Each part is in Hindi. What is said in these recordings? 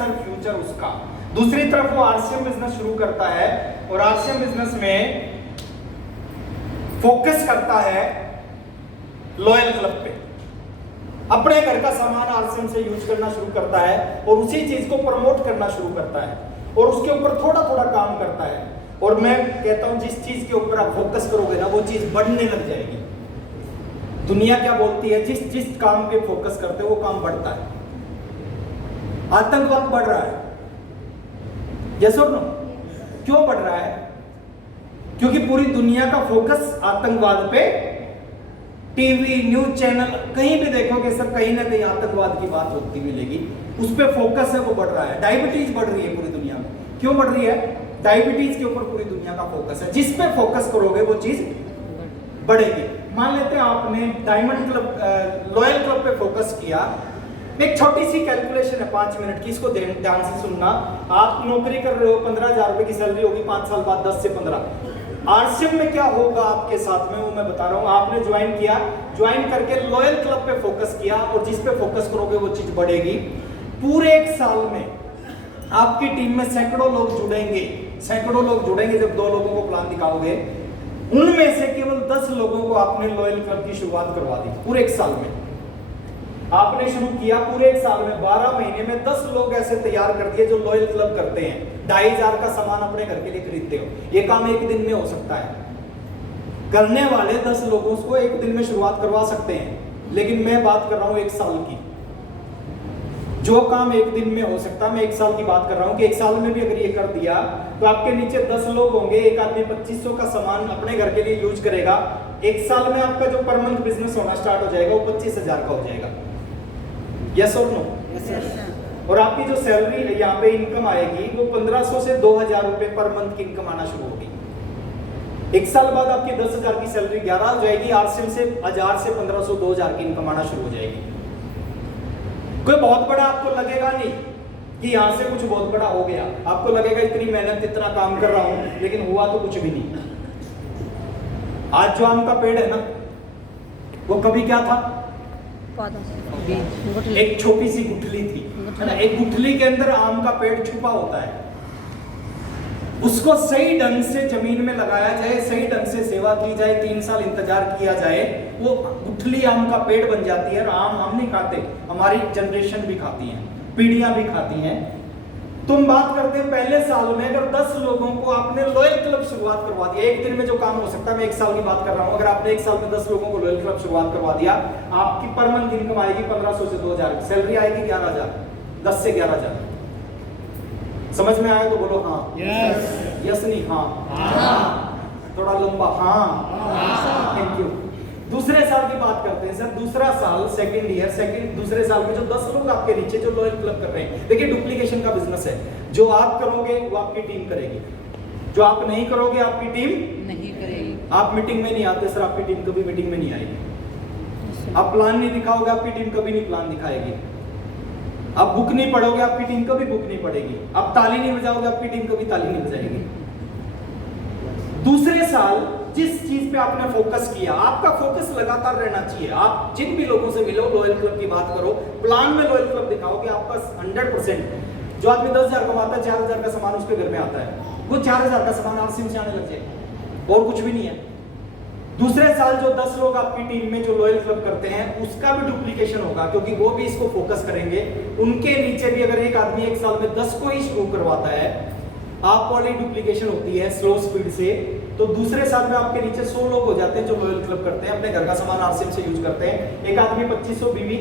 सर फ्यूचर उसका। दूसरी तरफ वो आरसीएम बिजनेस शुरू करता है और आरसीएम बिजनेस में फोकस करता है लॉयल क्लब पे, अपने घर का सामान आरसीएम से यूज करना शुरू करता है और उसी चीज को प्रमोट करना शुरू करता है और उसके ऊपर थोड़ा थोड़ा काम करता है। और मैं कहता हूं जिस चीज के ऊपर आप फोकस करोगे ना वो चीज बढ़ने लग जाएगी। दुनिया क्या बोलती है, जिस जिस काम पे फोकस करते हो वो काम बढ़ता है। आतंकवाद बढ़ रहा है, यस और नो? क्यों बढ़ रहा है? क्योंकि पूरी दुनिया का फोकस आतंकवाद पे, टीवी न्यूज चैनल कहीं भी देखोगे सर कहीं ना कहीं आतंकवाद की बात होती मिलेगी, उस पे फोकस है, वो बढ़ रहा है। डायबिटीज बढ़ रही है पूरी दुनिया में, क्यों बढ़ रही है? डायबिटीज के ऊपर पूरी दुनिया का फोकस है। जिस पे फोकस करोगे वो चीज बढ़ेगी। मान लेते हैं आपने डायमंड क्लब लॉयल क्लब पे फोकस किया, एक छोटी सी कैलकुलेशन है 5 मिनट की, इसको ध्यान से सुनना। आप नौकरी कर रहे हो, 15,000 रुपए की सैलरी होगी 5 साल बाद, 10 से 15। आरसीएम में क्या होगा आपके साथ में वो मैं बता रहा हूं। आपने ज्वाइन किया, ज्वाइन करके लॉयल क्लब पे फोकस किया और जिस पे फोकस करोगे वो चीज बढ़ेगी। पूरे 1 साल में आपकी टीम में सैकड़ों लोग जुड़ेंगे, सैकड़ों लोग जुड़ेंगे। जब 2 लोगों को प्लान दिखाओगे, उनमें से केवल 10 लोगों को आपने लॉयल क्लब की शुरुआत करवा दी। पूरे 1 साल में आपने शुरू किया, पूरे 1 साल में 12 महीने में 10 लोग ऐसे तैयार कर दिए जो लॉयल क्लब करते हैं। 2,500 का सामान अपने घर के लिए खरीदते हो, ये काम 1 दिन में हो सकता है। करने वाले 10 लोगों को 1 दिन में शुरुआत करवा सकते हैं, लेकिन मैं बात कर रहा हूं 1 साल की। जो काम 1 दिन में हो सकता है, मैं 1 साल की बात कर रहा हूं कि 1 साल में भी अगर ये कर दिया तो आपके नीचे 10 लोग होंगे, एक आदमी 2500 का सामान अपने घर के लिए यूज करेगा। 1 साल में आपका जो पर मंथ बिजनेस होना स्टार्ट हो जाएगा वो 25,000 का हो जाएगा। यस और नो? और आपकी जो सैलरी यहाँ पे इनकम आएगी वो 1500 से 2,000 रुपए पर मंथ की इनकम आना शुरू होगी। 1 साल बाद आपकी 10,000 की सैलरी 11 हो जाएगी। आरसीएम से 1000 से 1500 2000 की इनकम आना शुरू हो जाएगी। कोई बहुत बड़ा आपको लगेगा नहीं कि यहां से कुछ बहुत बड़ा हो गया, आपको लगेगा इतनी मेहनत इतना काम कर रहा हूं लेकिन हुआ तो कुछ भी नहीं। आज जो आम का पेड़ है ना वो कभी क्या था? एक छोटी सी गुठली थी, है ना? एक गुठली के अंदर आम का पेड़ छुपा होता है। उसको सही ढंग से जमीन में लगाया जाए, सही ढंग से सेवा की जाए, 3 साल इंतजार किया जाए, वो गुठली आम का पेड़ बन जाती है। और आम हम नहीं खाते, हमारी जनरेशन भी खाती है, पीढ़ियां भी खाती हैं। तुम बात करते हैं पहले साल में अगर 10 लोगों को आपने लॉयल क्लब शुरुआत करवा दिया, 1 दिन में जो काम हो सकता है, मैं 1 साल की बात कर रहा हूं, अगर आपने 1 साल में 10 लोगों को लॉयल क्लब शुरुआत करवा दिया, आपकी पर मंथ इनकम आएगी 1500 से 2000 की, सैलरी आएगी 11,000, 10 से 11,000। समझ में आया तो बोलो हाँ। यस यस नहीं हाँ, थोड़ा लंबा हाँ। Thank you. दूसरे साल की बात करते हैं सर। दूसरा साल, सेकंड ईयर, दूसरे साल में जो 10 लोग आपके नीचे जो लॉयल क्लब कर रहे हैं, देखिए डुप्लीकेशन का बिजनेस है। जो आप करोगे वो आपकी टीम करेगी, जो आप नहीं करोगे आपकी टीम नहीं करेगी। आप मीटिंग में नहीं आते सर, आपकी टीम कभी मीटिंग में नहीं आएगी। आप प्लान नहीं दिखाओगे, आपकी टीम कभी नहीं प्लान दिखाएगी। आप बुक नहीं पढ़ोगे, आपकी टीम कभी बुक नहीं पढ़ेगी। आप ताली नहीं बजाओगे, आपकी टीम कभी ताली नहीं बजाएगी। दूसरे साल जिस चीज पे आपने फोकस किया, आपका फोकस लगातार रहना चाहिए। आप जिन भी लोगों से मिलो, लॉयल क्लब की बात करो, प्लान में लॉयल क्लब दिखाओगे, आपका 100%। जो आदमी 10,000 कमाता है, 4,000 का सामान उसके घर में आता है, वो 4,000 का सामान आरसीएम से आने लग जाएगा और कुछ भी नहीं है। दूसरे साल जो 10 लोग आपकी टीम में जो लॉयल क्लब करते हैं उसका भी डुप्लीकेशन होगा, क्योंकि वो भी इसको फोकस करेंगे। उनके नीचे भी अगर एक आदमी 1 साल में 10 को ही शुरू करवाता है, आप वाली डुप्लीकेशन होती है स्लो स्पीड से, तो दूसरे साल में आपके नीचे 100 लोग हो जाते हैं जो लॉयल क्लब करते हैं, अपने घर का सामान आरसीएम से यूज करते हैं। एक आदमी 2500 बीवी,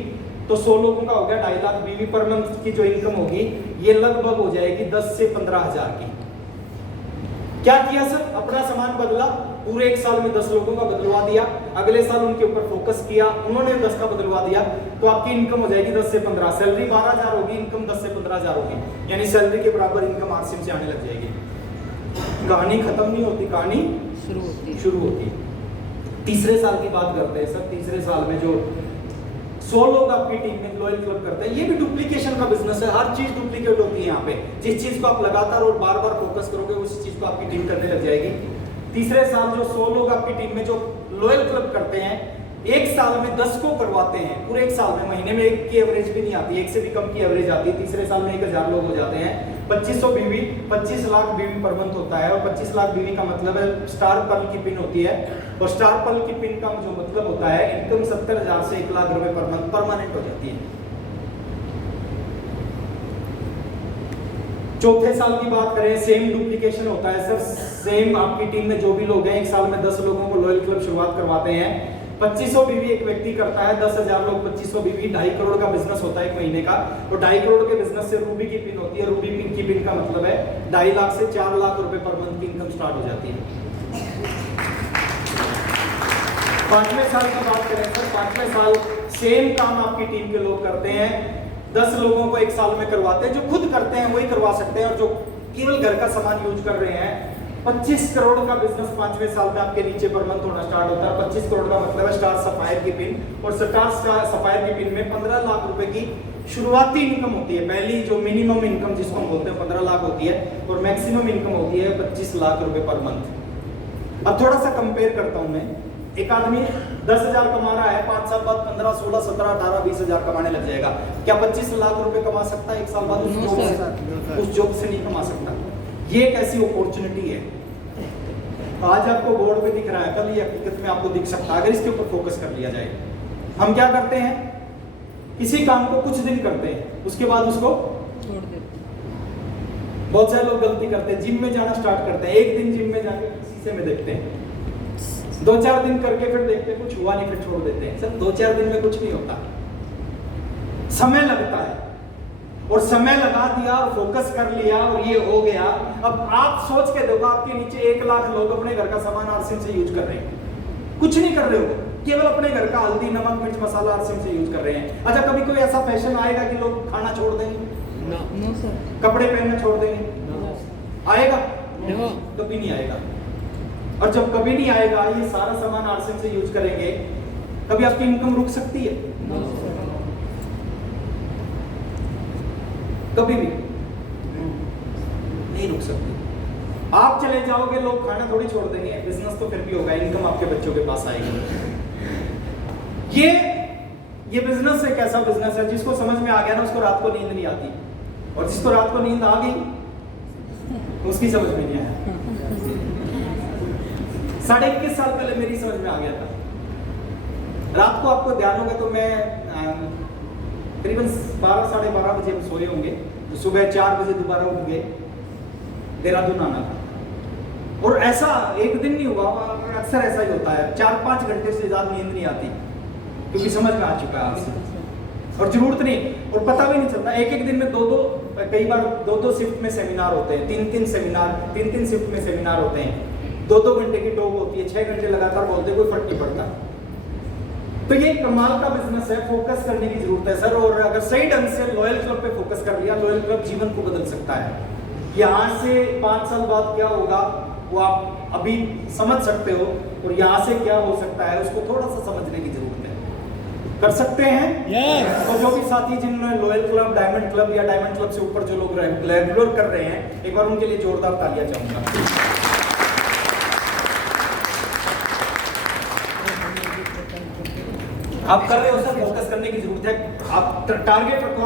तो 100 लोगों का हो गया 2.5 लाख बीवी पर मंथ की जो इनकम होगी ये लगभग हो जाएगी 10 से 15,000 की। क्या किया सर? अपना सामान बदला, पूरे 1 साल में 10 लोगों का बदलवा दिया, अगले साल उनके ऊपर फोकस किया, उन्होंने 10 का बदलवा दिया, तो आपकी इनकम हो जाएगी 10 से 15। सैलरी 12,000 होगी, इनकम 10 से 15,000 होगी, यानी सैलरी के बराबर इनकम आरसीएम से आने लग जाएगी। कहानी खत्म नहीं होती, कहानी शुरू होती। तीसरे साल की बात करते हैं सर। तीसरे साल में जो 100 लोग आपकी टीम में लॉयल क्लब करते हैं, ये भी डुप्लीकेशन का बिजनेस है। हर चीज डुप्लीकेट होती है यहाँ पे। जिस चीज को आप लगातार और बार बार फोकस करोगे उस चीज को आपकी टीम करने लग जाएगी। तीसरे साल जो 100 लोग आपकी टीम में जो लॉयल क्लब करते हैं एक साल में 10 को करवाते हैं, पूरे एक साल में, महीने में एक की एवरेज भी नहीं आती, एक से भी कम की एवरेज आती है, तीसरे साल में 1000 लोग हो जाते हैं। 2500 बीवी, 25 लाख बीवी पर मंथ होता है, और 25 लाख बीवी का मतलब है स्टार पर्ल की पिन होती है, और स्टार पर्ल की पिन का जो मतलब होता है इनकम 70,000 से 1 लाख रुपए पर मंथ परमानेंट हो जाती है। चौथे साल की बात करें, सेम डुप्लीकेशन होता है सर, सेम आपकी टीम में जो भी लोग हैं, एक साल में 10 लोगों को लॉयल क्लब शुरुआत करवाते हैं। 2500 बीवी एक व्यक्ति करता है, 10,000 लोग 2500 बीवी, 2.5 करोड़ का बिजनेस होता है एक महीने का, और 2.5 करोड़ के बिजनेस से रूबी की पिन होती है, रूबी पिन की पिन का मतलब है 2.5 लाख से 4 लाख रुपए पर मंथ की इनकम स्टार्ट हो जाती है। 5वें साल की बात करें सर, 5वें साल सेम काम आपकी टीम के लोग करते हैं, 10 लोगों को एक साल में करवाते हैं, जो खुद करते हैं वही करवा सकते हैं, और जो केवल घर का सामान यूज कर रहे हैं। 25 करोड़ का बिजनेस 5वें साल में आपके नीचे पर मंथ होना स्टार्ट होता है। 25 करोड़ का मतलब है स्टार सफायर की पिन, और स्टार सफायर की पिन में 15 लाख रुपए की शुरुआती इनकम होती है। पहली जो मिनिमम इनकम जिसको हम बोलते हैं 15 लाख होती है, और मैक्सिमम इनकम होती है 25 लाख रुपए पर मंथ। अब थोड़ा सा कंपेयर करता हूं मैं, एक आदमी 10,000 कमा रहा है, 5 साल बाद 15, 16, 17, 18, 20,000 कमाने लग जाएगा। क्या 25 लाख रुपए कमा सकता है एक साल बाद? उस जॉब से नहीं कमा सकता। ये एक ऐसी अपॉर्चुनिटी है, आज आपको बोर्ड पे दिख रहा है, कल ये हकीकत में आपको दिख सकता है, अगर इसके ऊपर फोकस कर लिया जाए। हम क्या करते हैं, किसी काम को कुछ दिन करते हैं, उसके बाद उसको छोड़ देते हैं। बहुत सारे लोग गलती करते हैं, जिम में जाना स्टार्ट करते हैं, एक दिन जिम में जाके शीशे में देखते हैं, 2-4 दिन करके फिर देखते हैं कुछ हुआ नहीं, फिर छोड़ देते हैं। सर 2-4 दिन में कुछ नहीं होता, समय लगता है, और समय लगा दिया और फोकस कर लिया और ये हो गया। अब आप सोच के देखो, आपके नीचे 1 लाख लोग अपने घर का सामान आरसीएम से यूज कर रहे हैं, कुछ नहीं कर रहे हो, केवल अपने घर का हल्दी, नमक, मिर्च, मसाला आरसीएम से यूज कर रहे हैं। अच्छा, कभी कोई ऐसा फैशन आएगा कि लोग खाना छोड़ देंगे? No sir. कपड़े पहनना छोड़ देंगे? आएगा? कभी नहीं आएगा। और जब कभी नहीं आएगा, ये सारा सामान आरसीएम से यूज करेंगे, कभी आपकी इनकम रुक सकती है? कभी भी नहीं रुक सकती। आप चले जाओगे, लोग खाना थोड़ी छोड़ देंगे, बिजनेस तो फिर भी होगा, इनकम आपके बच्चों के पास आएगी। ये बिजनेस एक ऐसा बिजनेस है जिसको समझ में आ गया ना, उसको रात को नींद नहीं आती, और जिसको रात को नींद आ गई उसकी समझ में नहीं आया। 21.5 साल पहले मेरी समझ में आ गया था। रात को आपको ध्यान होगा तो मैं करीबन 12, 12:30 बजे हम सोए होंगे, तो सुबह 4 बजे दोबारा उठ गए, देहरादून आना था। और ऐसा एक दिन नहीं हुआ, अक्सर ऐसा ही होता है, 4-5 घंटे से ज्यादा नींद नहीं आती, क्योंकि समझ में आ चुका है आपसे, और जरूरत नहीं, और पता भी नहीं चलता। एक दिन में 2-2, कई बार 2-2 शिफ्ट में सेमिनार होते हैं, 3-3 सेमिनार, 3-3 शिफ्ट में सेमिनार होते हैं, 2-2 घंटे की टॉक होती है, 6 घंटे लगातार बोलते, कोई फर्क नहीं पड़ता। तो ये कमाल का बिजनेस है, फोकस करने की जरूरत है सर, और अगर सही ढंग से लॉयल क्लब पे फोकस कर लिया, लॉयल क्लब जीवन को बदल सकता है। यहाँ से 5 साल बाद क्या होगा वो आप अभी समझ सकते हो, और यहाँ से क्या हो सकता है उसको थोड़ा सा समझने की जरूरत है। कर सकते हैं? yes. तो जो भी साथी जिन्होंने लॉयल क्लब, डायमंड क्लब या डायमंड क्लब से ऊपर जो लोग रेगुलर कर रहे हैं, एक बार उनके लिए जोरदार तालियां चाहूंगा। आप कर रहे हो सर, फोकस करने की जरूरत है, आप टारगेट रखो।